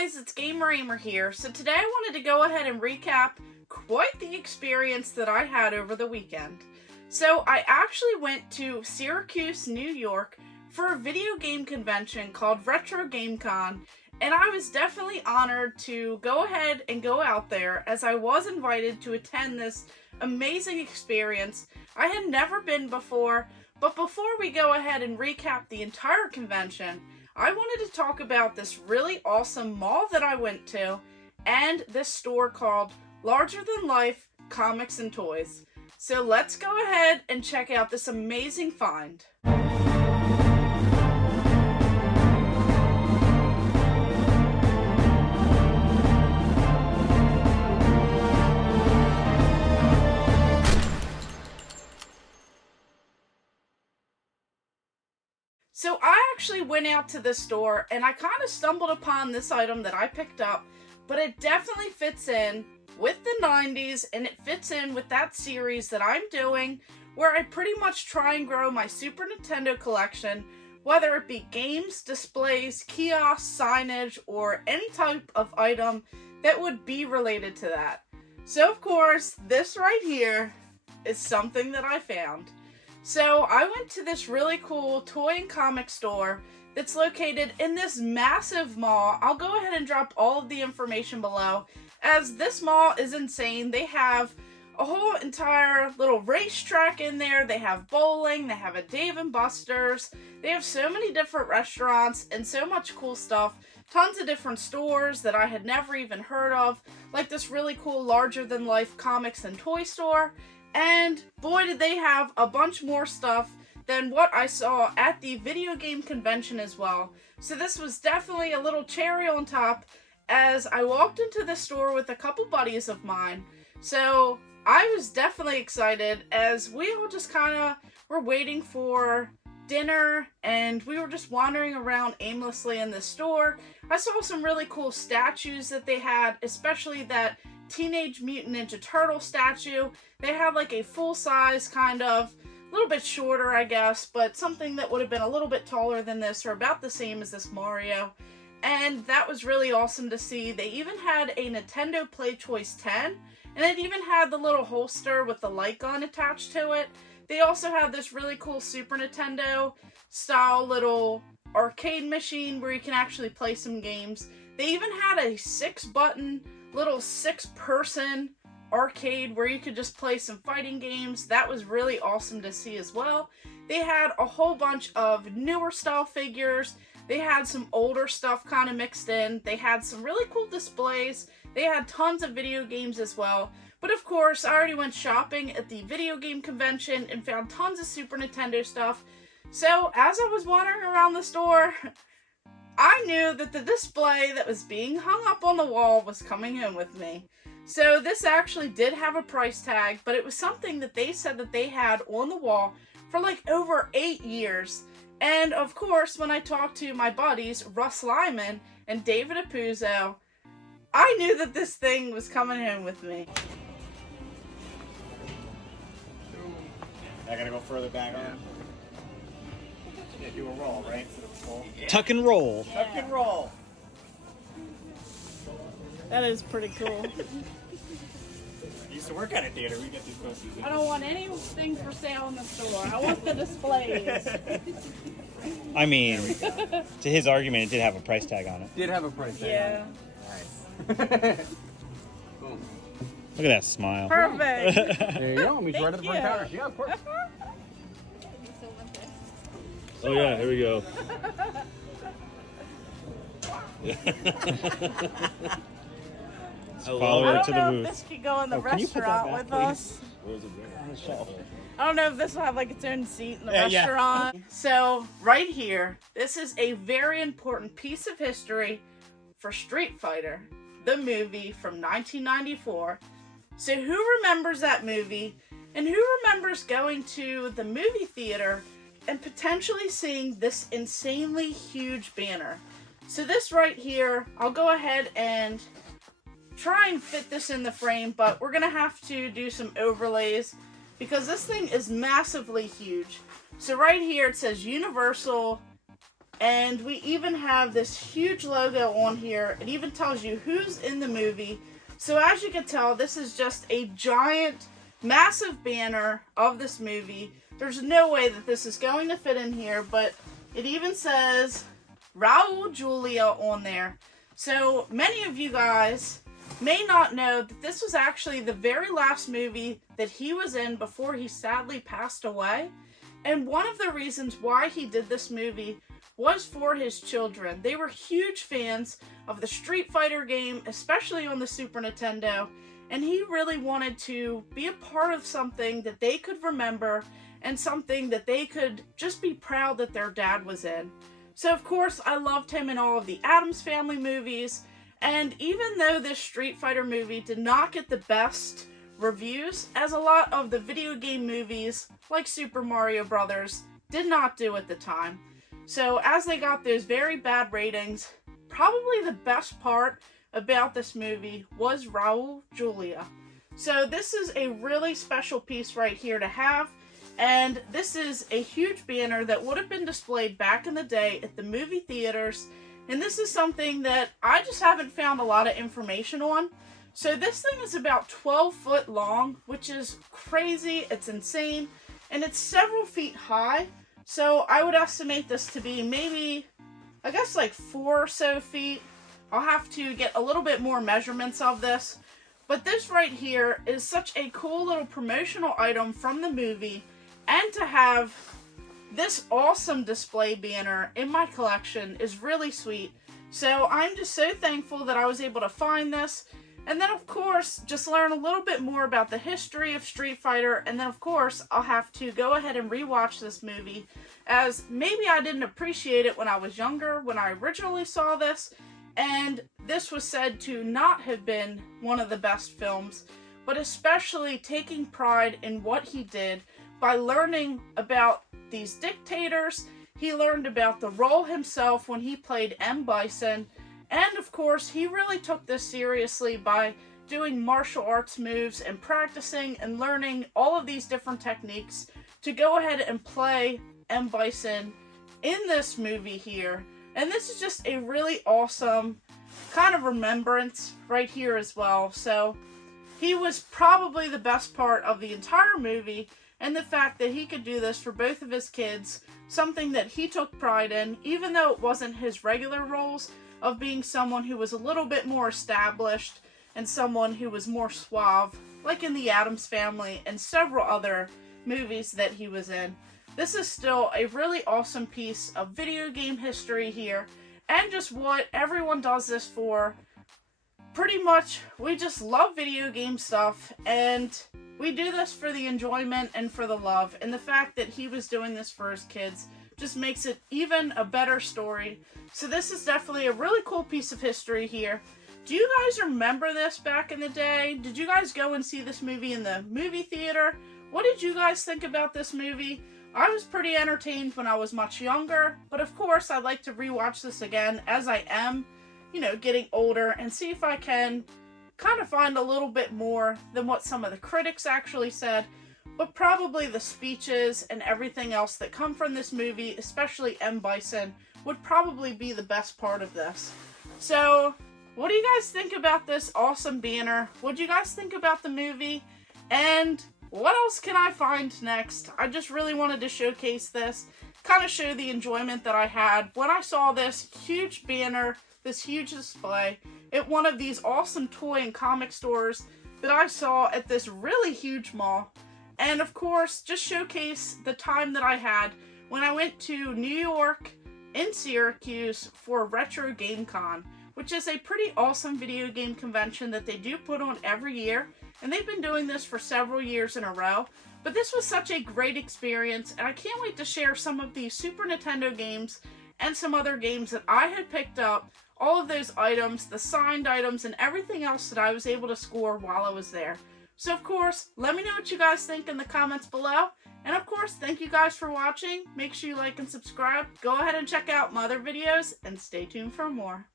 guys, it's Gamer Ahmer here. So today I wanted to go ahead and recap quite the experience that I had over the weekend. So I actually went to Syracuse, New York for a video game convention called Retro Game Con, and I was definitely honored to go ahead and go out there as I was invited to attend this amazing experience. I had never been before, but before we go ahead and recap the entire convention, I wanted to talk about this really awesome mall that I went to and this store called Larger Than Life Comics and Toys. So let's go ahead and check out this amazing find. So I actually went out to this store and I kind of stumbled upon this item that I picked up, but it definitely fits in with the 90s and it fits in with that series that I'm doing where I pretty much try and grow my Super Nintendo collection, whether it be games, displays, kiosks, signage, or any type of item that would be related to that. So of course, this right here is something that I found. So I went to this really cool toy and comic store that's located in this massive mall. I'll go ahead and drop all of the information below, as this mall is insane. They have a whole entire little racetrack in there. They have bowling, they have a Dave & Buster's, they have so many different restaurants and so much cool stuff. Tons of different stores that I had never even heard of, like this really cool Larger Than Life comics and toy store. And boy, did they have a bunch more stuff than what I saw at the video game convention as well. So this was definitely a little cherry on top as I walked into the store with a couple buddies of mine. So I was definitely excited as we all just kind of were waiting for dinner and we were just wandering around aimlessly in the store. I saw some really cool statues that they had, especially that Teenage Mutant Ninja Turtle statue. They had like a full-size kind of, a little bit shorter I guess, but something that would have been a little bit taller than this or about the same as this Mario. And that was really awesome to see. They even had a Nintendo Play Choice 10, and it even had the little holster with the light gun attached to it. They also had this really cool Super Nintendo style little arcade machine where you can actually play some games. They even had a 6-button little 6-person arcade where you could just play some fighting games. That was really awesome to see as well. They had a whole bunch of newer style figures. They had some older stuff kind of mixed in. They had some really cool displays. They had tons of video games as well. But of course, I already went shopping at the video game convention and found tons of Super Nintendo stuff. So as I was wandering around the store, I knew that the display that was being hung up on the wall was coming in with me. So this actually did have a price tag, but it was something that they said that they had on the wall for like over 8 years. And of course, when I talked to my buddies, Russ Lyman and David Apuzzo, I knew that this thing was coming in with me. I gotta go further back on. Yeah, do a roll, right? Yeah. Tuck and roll. Tuck and roll. That is pretty cool. I used to work at a theater. We get these posters. I don't want anything for sale in the store. I want the displays. I mean, to his argument, it did have a price tag on it. Did have a price tag. Yeah. Nice. Boom. Look at that smile. Perfect. There you go. Meet you right at the front counter. Yeah, of course. Oh yeah, here we go. Follow I her don't to the know booth. if this could go in the Can you put that restaurant back, with please? us. Where's it going? On the shelf. I don't know if this will have like its own seat in the Yeah. restaurant. So right here, this is a very important piece of history for Street Fighter, the movie from 1994. So who remembers that movie? And who remembers going to the movie theater and potentially seeing this insanely huge banner? So this right here, I'll go ahead and try and fit this in the frame, but we're gonna have to do some overlays because this thing is massively huge. So right here it says Universal And we even have this huge logo on here. It even tells you who's in the movie. So as you can tell, this is just a giant, massive banner of this movie. There's no way that this is going to fit in here, but it even says Raul Julia on there. So many of you guys may not know that this was actually the very last movie that he was in before he sadly passed away. And one of the reasons why he did this movie was for his children. They were huge fans of the Street Fighter game, especially on the Super Nintendo, and he really wanted to be a part of something that they could remember and something that they could just be proud that their dad was in. So of course, I loved him in all of the Addams Family movies, and even though this Street Fighter movie did not get the best reviews, as a lot of the video game movies, like Super Mario Brothers, did not do at the time. So as they got those very bad ratings, probably the best part about this movie was Raul Julia. So this is a really special piece right here to have, and this is a huge banner that would have been displayed back in the day at the movie theaters, and this is something that I just haven't found a lot of information on. So this thing is about 12 foot long, which is crazy, it's insane, and it's several feet high. So I would estimate this to be maybe, I guess like 4 or so feet. I'll have to get a little bit more measurements of this. But this right here is such a cool little promotional item from the movie. And to have this awesome display banner in my collection is really sweet. So I'm just so thankful that I was able to find this. And then, of course, just learn a little bit more about the history of Street Fighter. And then, of course, I'll have to go ahead and rewatch this movie, as maybe I didn't appreciate it when I was younger, when I originally saw this. And this was said to not have been one of the best films, but especially taking pride in what he did by learning about these dictators. He learned about the role himself when he played Bison. And of course, he really took this seriously by doing martial arts moves and practicing and learning all of these different techniques to go ahead and play Bison in this movie here. And this is just a really awesome kind of remembrance right here as well. So he was probably the best part of the entire movie, and the fact that he could do this for both of his kids, something that he took pride in, even though it wasn't his regular roles, of being someone who was a little bit more established and someone who was more suave, like in the Addams Family and several other movies that he was in. This is still a really awesome piece of video game history here, and just what everyone does this for. Pretty much, we just love video game stuff, and we do this for the enjoyment and for the love, and the fact that he was doing this for his kids just makes it even a better story. So this is definitely a really cool piece of history here. Do you guys remember this back in the day? Did you guys go and see this movie in the movie theater? What did you guys think about this movie? I was pretty entertained when I was much younger, but of course I'd like to rewatch this again as I am, getting older, and see if I can kind of find a little bit more than what some of the critics actually said. But probably the speeches and everything else that come from this movie, especially Bison, would probably be the best part of this. So, what do you guys think about this awesome banner? What do you guys think about the movie? And what else can I find next? I just really wanted to showcase this, kind of show the enjoyment that I had when I saw this huge banner, this huge display at one of these awesome toy and comic stores that I saw at this really huge mall. And of course, just showcase the time that I had when I went to New York in Syracuse for Retro Game Con, which is a pretty awesome video game convention that they do put on every year. And they've been doing this for several years in a row. But this was such a great experience, and I can't wait to share some of these Super Nintendo games and some other games that I had picked up, all of those items, the signed items, and everything else that I was able to score while I was there. So of course, let me know what you guys think in the comments below. And of course, thank you guys for watching. Make sure you like and subscribe. Go ahead and check out my other videos, and stay tuned for more.